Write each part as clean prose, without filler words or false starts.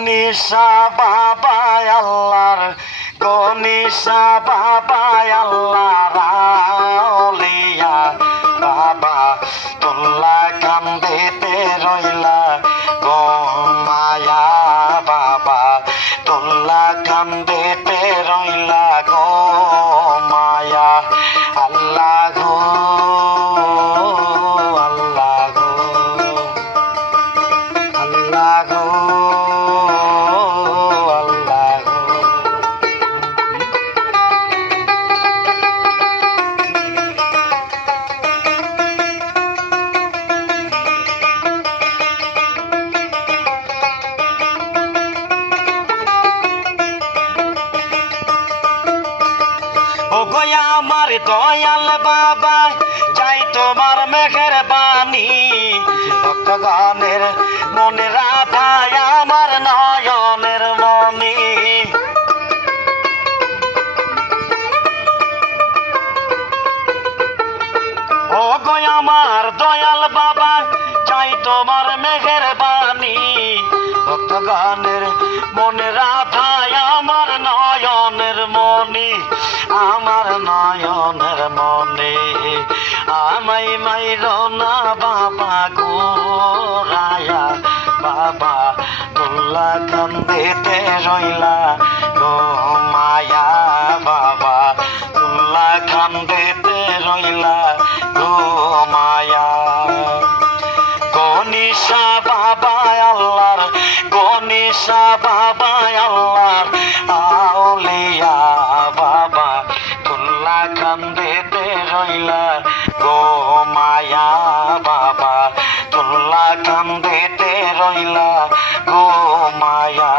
গনিশা বাবা আল্লাহর গনিশা বাবা আল্লাহর আউলিয়া বাবা তোল্লা কান্দিতে রইলা গো মায়া বাবা তোল্লা কান্দিতে রইলা গো মায়া আল্লাহ গো আল্লাহ গো আল্লাহ গো আল্লাহ গো। ও গয়া আমার দয়াল বাবা চাই তোমার মেঘের বাণী ভক্তগণের মনে রাধায় আমার নয়নের মনি ও গয়া আমার দয়াল বাবা চাই তোমার মেঘের বাণী ভক্তগণের মনে রাধায় আমার নয়নের মনি আমার নয়নের মনে আমাই মাইর না বাবা গোরায়া বাবা তোল্লা কান্দিতে রইলা গো মায়া বাবা তোল্লা কান্দিতে রইলা গো মায়া গনিশা বাবা আল্লাহর গনিশা বাবা আল্লাহর আউলিয়া বাবা তোল্লা কান্দিতে রইলা গো মায়া বাবা তোল্লা কান্দিতে রইলা গো মায়া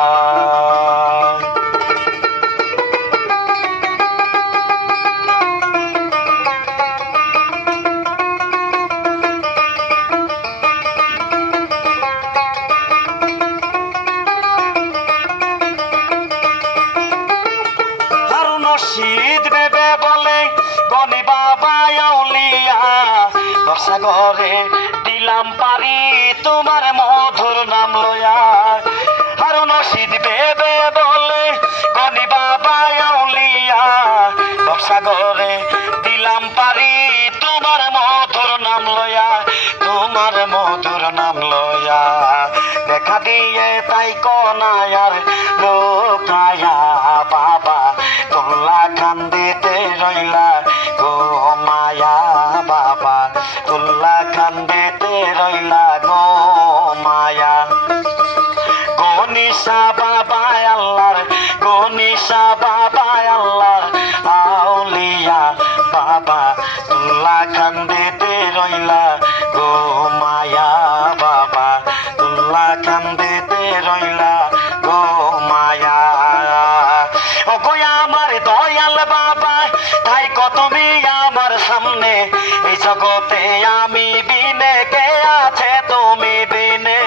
শীত বেবে বলে গনি বাবা আউলিয়া বর্ষাগরে দিলাম পারি তোমার মধুর নাম লয়া আর শীত বেবে বলে গনি বাবা আউলিয়া বর্ষাগরে দিলাম পারি তোমার মধুর নাম লয়া তোমার মধুর নাম লয়া দেখা দিয়ে তাই কনায়ার লোকায়া বাবা তোল্লা কান্দিতে রইলা গো মায়া বাবা তোল্লা কান্দিতে রইলা গো মায়া গনিশা বাবা আল্লাহর গনিশা বাবা আল্লাহর আউলিয়া বাবা তোল্লা কান্দিতে রইলা গো মায়া বাবা তোল্লা কান্দিতে রইলা গো মায়া ও গয়া আমার দয়াল বাবা তাই কত তুমি আমার সামনে এই জগতে আমি বিনে কে আছে তুমি বিনে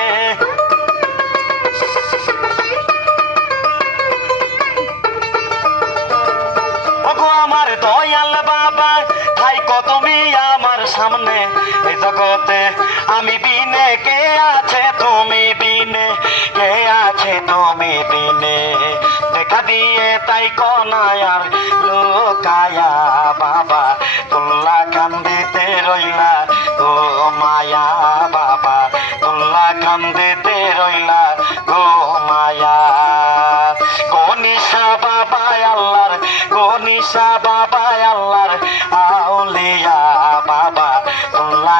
ওগো আমার দয়াল বাবা তাই কত তুমি আমার সামনে এই জগতে আমি বিনে কে আছে তুমি বিনে কে আছে তুমি বিনে দেখা দিয়ে তাই কনায়ার লোকায়া বাবা তোল্লা কান্দিতে রইলা গো মায়া বাবা তোল্লা কান্দিতে রইলা গো মায়া গনিশা বাবা আল্লাহর গনিশা বাবা আল্লাহর আউলিয়া বাবা তোল্লা